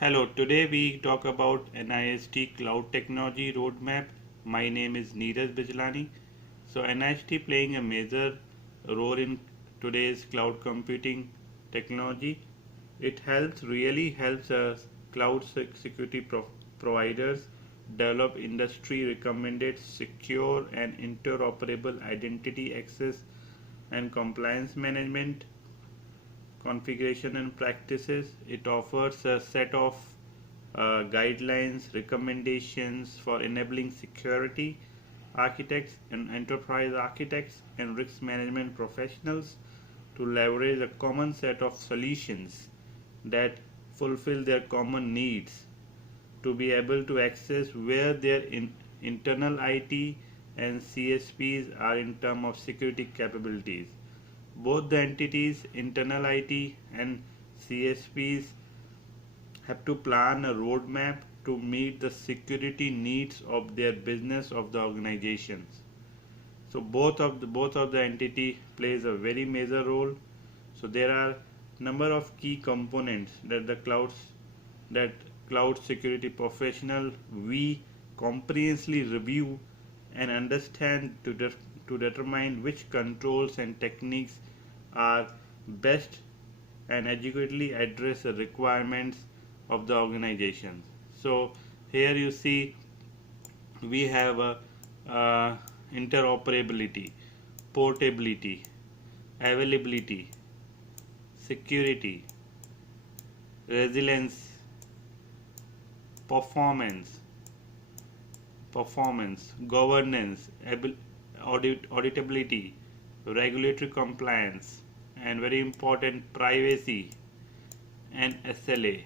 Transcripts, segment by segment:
Hello, today we talk about NIST Cloud Technology Roadmap. My name is Neeraj Bijlani. So NIST playing a major role in today's cloud computing technology. It really helps us security providers develop industry recommended secure and interoperable identity access and compliance management configuration and practices. It offers a set of guidelines, recommendations for enabling security architects and enterprise architects and risk management professionals to leverage a common set of solutions that fulfill their common needs, to be able to access where their internal IT and CSPs are in terms of security capabilities. Both the entities, internal IT and CSPs, have to plan a roadmap to meet the security needs of their business of the organizations. So both of the entity plays a very major role. So there are number of key components that cloud security professional we comprehensively review and understand to determine which controls and techniques are best and adequately address the requirements of the organization. So here you see we have interoperability, portability, availability, security, resilience, performance, governance, auditability, regulatory compliance, and very important privacy and SLA.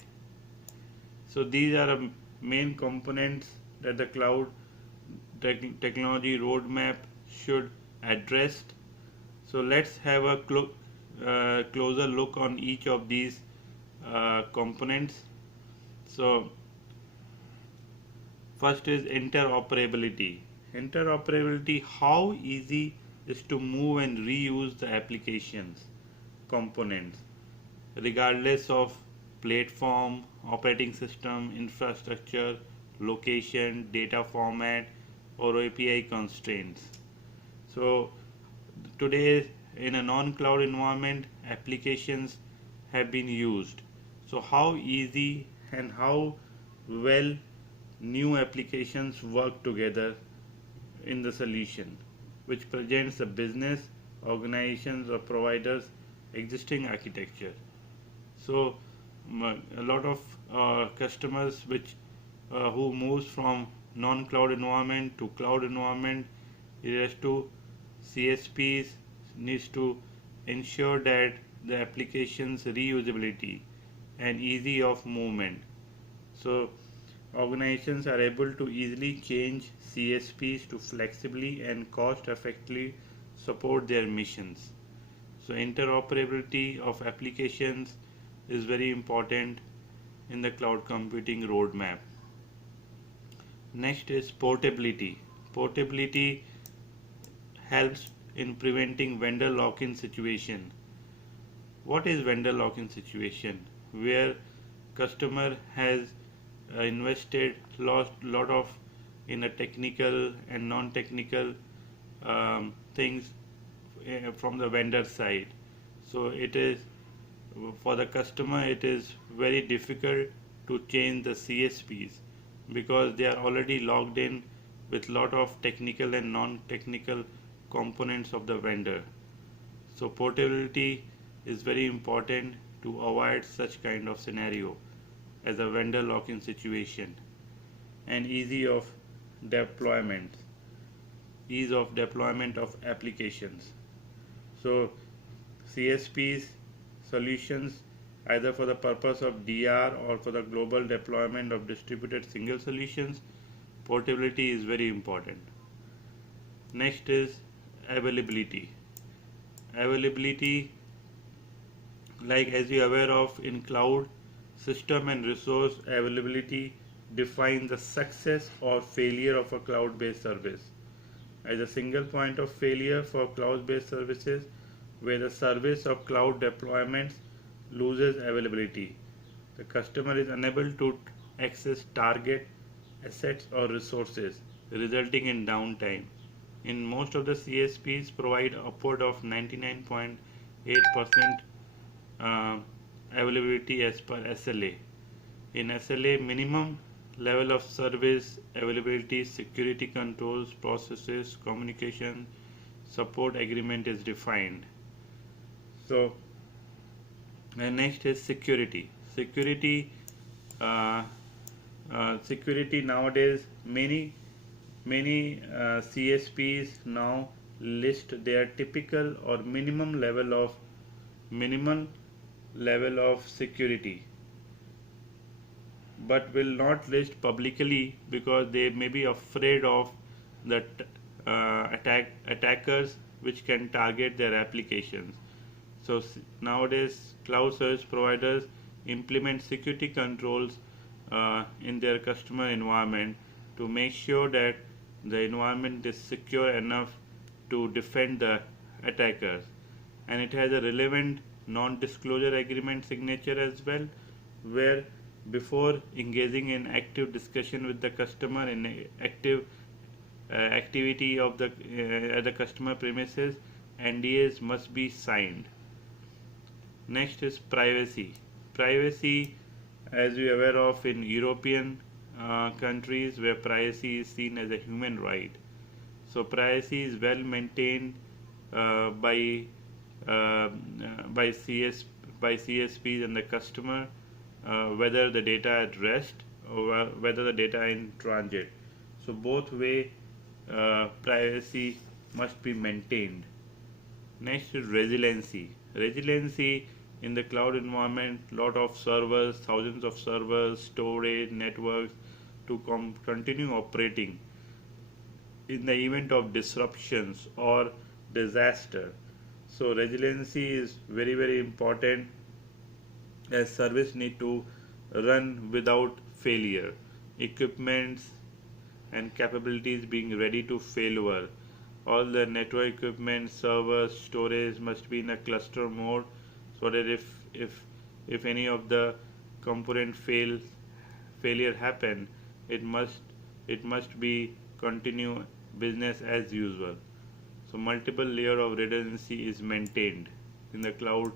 So these are the main components that the cloud technology roadmap should address. So let's have a closer look on each of these components. So first is interoperability. Interoperability, how easy is to move and reuse the applications components regardless of platform, operating system, infrastructure, location, data format or API constraints. So today in a non-cloud environment applications have been used. So how easy and how well new applications work together in the solution which presents the business, organizations or providers existing architecture. So a lot of customers who moves from non-cloud environment to cloud environment, it has to CSPs needs to ensure that the applications reusability and easy of movement. So organizations are able to easily change CSPs to flexibly and cost effectively support their missions. So interoperability of applications is very important in the cloud computing roadmap. Next is portability. Portability helps in preventing vendor lock-in situation. What is vendor lock-in situation? Where customer has invested lot of in a technical and non-technical things from the vendor side. So it is for the customer it is very difficult to change the CSPs because they are already logged in with lot of technical and non-technical components of the vendor. So portability is very important to avoid such kind of scenario as a vendor lock-in situation, and ease of deployment of applications. So CSPs solutions either for the purpose of DR or for the global deployment of distributed single solutions, portability is very important. Next is availability. Availability, like as you are aware of in cloud, system and resource availability define the success or failure of a cloud-based service. As a single point of failure for cloud-based services where the service of cloud deployments loses availability. The customer is unable to access target assets or resources, resulting in downtime. In most of the CSPs provide upward of 99.8% uh, availability as per SLA. In SLA, minimum level of service, availability, security controls, processes, communication, support agreement is defined. So, and next is security. Uh, Security nowadays, many CSPs now list their typical or minimum level of security, but will not list publicly because they may be afraid of the attackers which can target their applications. So nowadays, cloud service providers implement security controls in their customer environment to make sure that the environment is secure enough to defend the attackers, and it has a relevant non-disclosure agreement signature as well, where before engaging in active discussion with the customer in active activity of the at the customer premises, NDAs must be signed. Next is privacy. Privacy, as we are aware of in European countries where privacy is seen as a human right. So privacy is well maintained uh, by CSPs and the customer, whether the data at rest or whether the data in transit. So both way privacy must be maintained. Next is resiliency. Resiliency in the cloud environment, lot of servers, thousands of servers, storage, networks to continue operating in the event of disruptions or disaster. So resiliency is very important, as service need to run without failure. Equipments and capabilities being ready to failure. All the network equipment, servers, storage must be in a cluster mode, so that if any of the component failure happen, it must be continue business as usual. So multiple layer of redundancy is maintained in the cloud,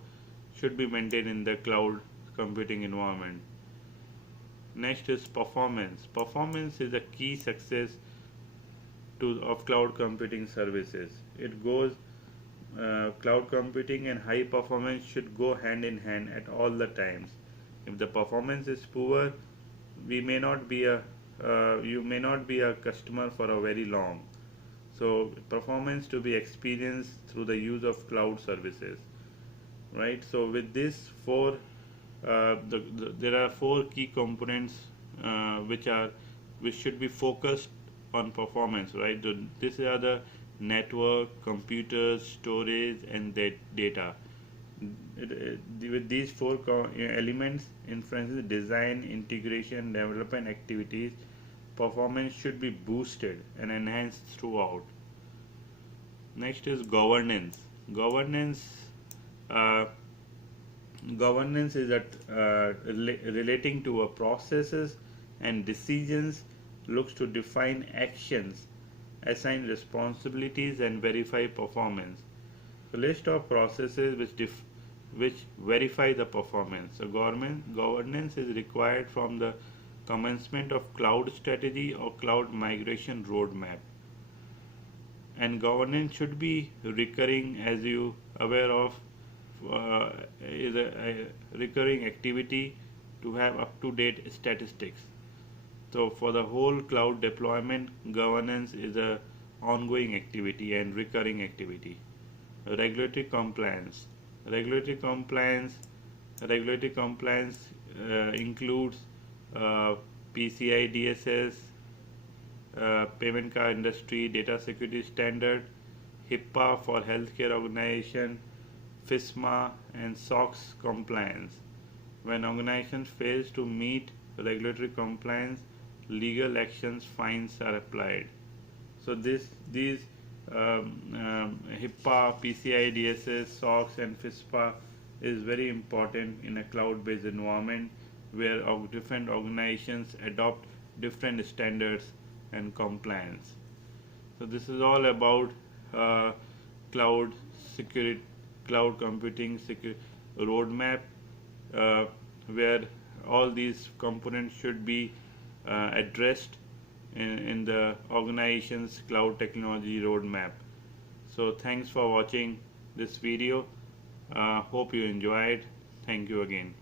should be maintained in the cloud computing environment. Next is performance. Performance is a key success of cloud computing services. It goes cloud computing and high performance should go hand in hand at all the times. If the performance is poor, we may not be a you may not be a customer for a very long. So performance to be experienced through the use of cloud services, right? So with this there are four key components which should be focused on performance, right? These are the network, computers, storage, and the data. With these four elements, influences design, integration, development activities, performance should be boosted and enhanced throughout. Next is governance. Uh, Governance is relating to a processes and decisions, looks to define actions, assign responsibilities, and verify performance. So list of processes which verify the performance. So governance is required from the commencement of cloud strategy or cloud migration roadmap. And governance should be recurring, as you aware of, is a recurring activity to have up-to-date statistics. So for the whole cloud deployment, governance is a ongoing activity and recurring activity. Regulatory compliance. Regulatory compliance includes PCI DSS, payment card industry, data security standard, HIPAA for healthcare organization, FISMA, and SOX compliance. When organization fails to meet regulatory compliance, legal actions, fines are applied. So these HIPAA, PCI DSS, SOX, and FISPA is very important in a cloud-based environment, where different organizations adopt different standards and compliance. So this is all about uh, cloud security, cloud computing roadmap, uh, where all these components should be addressed in the organization's cloud technology roadmap. So thanks for watching this video. Hope you enjoyed. Thank you again.